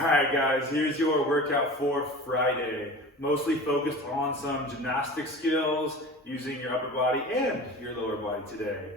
Alright guys, here's your workout for Friday. Mostly focused on some gymnastics skills using your upper body and your lower body today.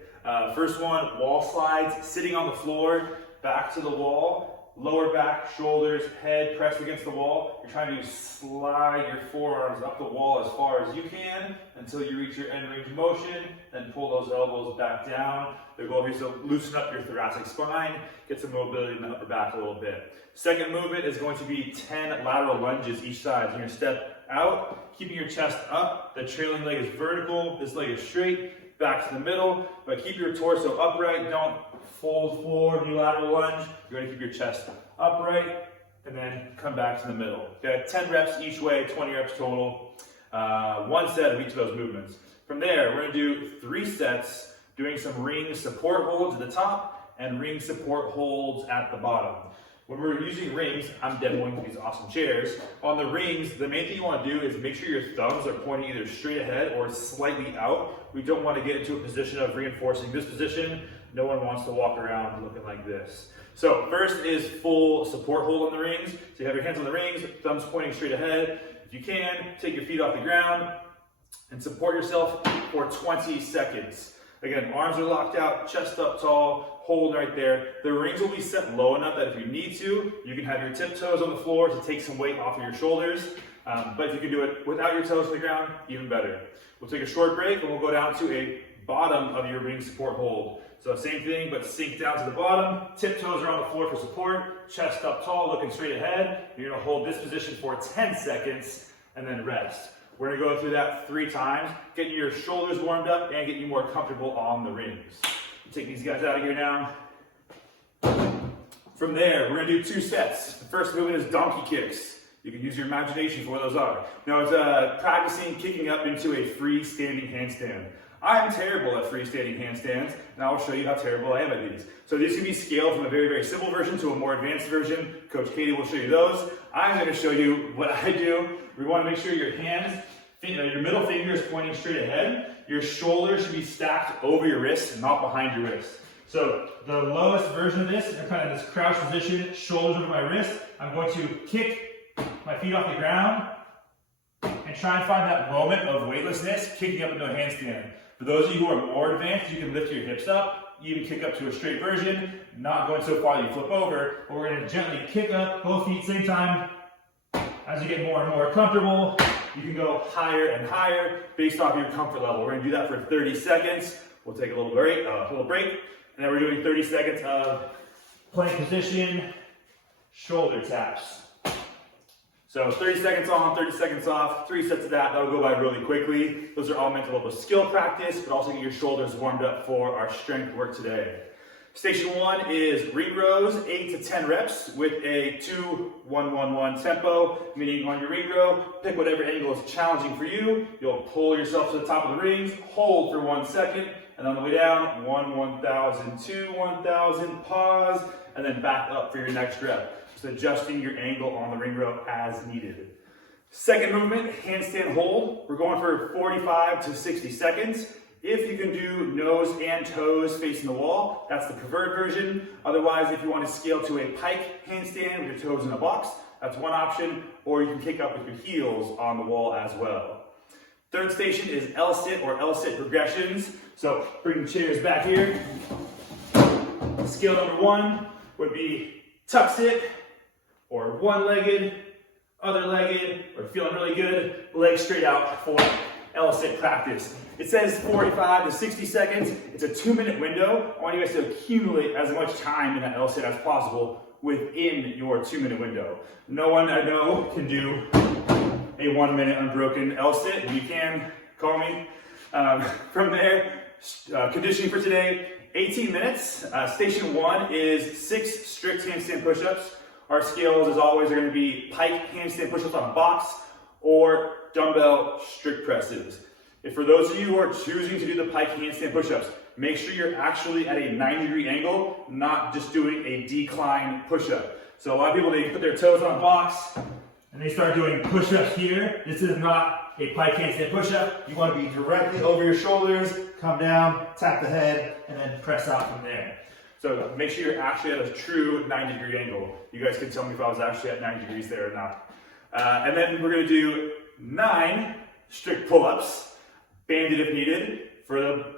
First one, wall slides, sitting on the floor, back to the wall, lower back, shoulders, head pressed against the wall. You're trying to slide your forearms up the wall as far as you can until you reach your end range of motion, then pull those elbows back down. The goal here is to loosen up your thoracic spine, get some mobility in the upper back a little bit. Second movement is going to be 10 lateral lunges each side. You're going to step out, keeping your chest up, the trailing leg is vertical, this leg is straight, back to the middle, but keep your torso upright, don't fold forward, new lateral lunge. You're going to keep your chest upright, and then come back to the middle. Okay, 10 reps each way, 20 reps total, one set of each of those movements. From there, we're going to do 3 sets, doing some ring support holds at the top, and ring support holds at the bottom. When we're using rings, I'm demoing these awesome chairs. On the rings, the main thing you want to do is make sure your thumbs are pointing either straight ahead or slightly out. We don't want to get into a position of reinforcing this position. No one wants to walk around looking like this. So first is full support hold on the rings. So you have your hands on the rings, thumbs pointing straight ahead. If you can, take your feet off the ground and support yourself for 20 seconds. Again, arms are locked out, chest up tall, hold right there. The rings will be set low enough that if you need to, you can have your tiptoes on the floor to take some weight off of your shoulders. But if you can do it without your toes on the ground, even better. We'll take a short break and we'll go down to a bottom of your ring support hold. So same thing, but sink down to the bottom, tiptoes are on the floor for support, chest up tall, looking straight ahead. You're gonna hold this position for 10 seconds and then rest. We're gonna go through that 3 times, getting your shoulders warmed up and getting you more comfortable on the rings. Take these guys out of here now. From there, we're gonna do 2 sets. The first movement is donkey kicks. You can use your imagination for what those are. Now it's practicing kicking up into a freestanding handstand. I'm terrible at freestanding handstands, and I'll show you how terrible I am at these. So these can be scaled from a very, very simple version to a more advanced version. Coach Katie will show you those. I'm gonna show you what I do. We wanna make sure your hands, your middle finger is pointing straight ahead. Your shoulders should be stacked over your wrists, not behind your wrists. So the lowest version of this, I'm kind of this crouch position, shoulders over my wrist. I'm going to kick my feet off the ground and try and find that moment of weightlessness, kicking up into a handstand. For those of you who are more advanced, you can lift your hips up, even kick up to a straight version, not going so far that you flip over, but we're gonna gently kick up, both feet same time. As you get more and more comfortable, you can go higher and higher based off your comfort level. We're gonna do that for 30 seconds. We'll take a little break, and then we're doing 30 seconds of plank position, shoulder taps. So 30 seconds on, 30 seconds off, 3 sets of that. That'll go by really quickly. Those are all meant to help with skill practice, but also get your shoulders warmed up for our strength work today. Station 1 is ring rows, 8 to 10 reps with a 2-1-1-1 tempo, meaning on your ring row, pick whatever angle is challenging for you. You'll pull yourself to the top of the rings, hold for 1 second, and on the way down, 1,000, 2, 1,000, pause, and then back up for your next rep. Just adjusting your angle on the ring row as needed. Second movement, handstand hold. We're going for 45 to 60 seconds. If you can do nose and toes facing the wall, that's the preferred version. Otherwise, if you want to scale to a pike handstand with your toes in a box, that's one option, or you can kick up with your heels on the wall as well. Third station is L-sit or L-sit progressions. So bring the chairs back here. Scale number 1 would be tuck sit, or one-legged, other-legged, or feeling really good, legs straight out for L-sit practice. It says 45 to 60 seconds. It's a 2-minute window. I want you guys to accumulate as much time in that L-sit as possible within your 2-minute window. No one I know can do a 1-minute unbroken L-sit. If you can, call me. From there, conditioning for today, 18 minutes. Station 1 is 6 strict handstand push-ups. Our scales, as always, are going to be pike handstand push-ups on a box or dumbbell strict presses. If for those of you who are choosing to do the pike handstand push-ups, make sure you're actually at a 90-degree angle, not just doing a decline push-up. So a lot of people, they put their toes on a box and they start doing push-ups here. This is not a pike handstand push-up. You want to be directly over your shoulders, come down, tap the head, and then press out from there. So make sure you're actually at a true 90-degree angle. You guys can tell me if I was actually at 90 degrees there or not. And then we're gonna do 9 strict pull-ups, banded if needed.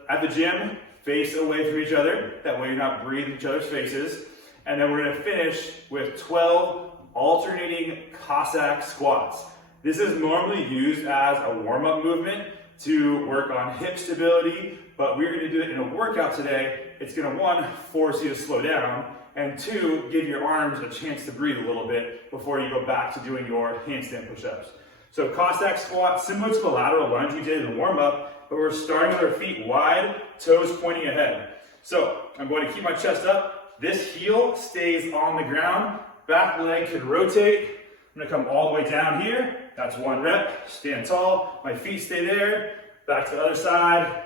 At the gym, face away from each other. That way you're not breathing each other's faces. And then we're gonna finish with 12 alternating Cossack squats. This is normally used as a warm-up movement to work on hip stability, but we're gonna do it in a workout today. It's gonna, 1, force you to slow down, and 2, give your arms a chance to breathe a little bit before you go back to doing your handstand push-ups. So Cossack squat, similar to the lateral lunge we did in the warm-up, but we're starting with our feet wide, toes pointing ahead. So I'm going to keep my chest up. This heel stays on the ground. Back leg can rotate. I'm gonna come all the way down here. That's 1 rep. Stand tall. My feet stay there. Back to the other side.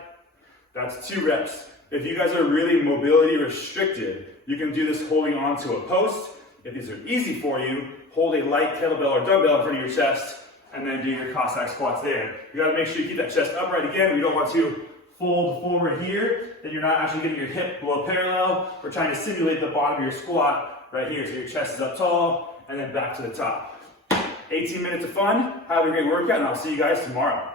That's 2 reps. If you guys are really mobility restricted, you can do this holding onto a post. If these are easy for you, hold a light kettlebell or dumbbell in front of your chest and then do your Cossack squats there. You gotta make sure you keep that chest upright again. We don't want to fold forward here, then you're not actually getting your hip below parallel. We're trying to simulate the bottom of your squat right here. So your chest is up tall and then back to the top. 18 minutes of fun. Have a great workout and I'll see you guys tomorrow.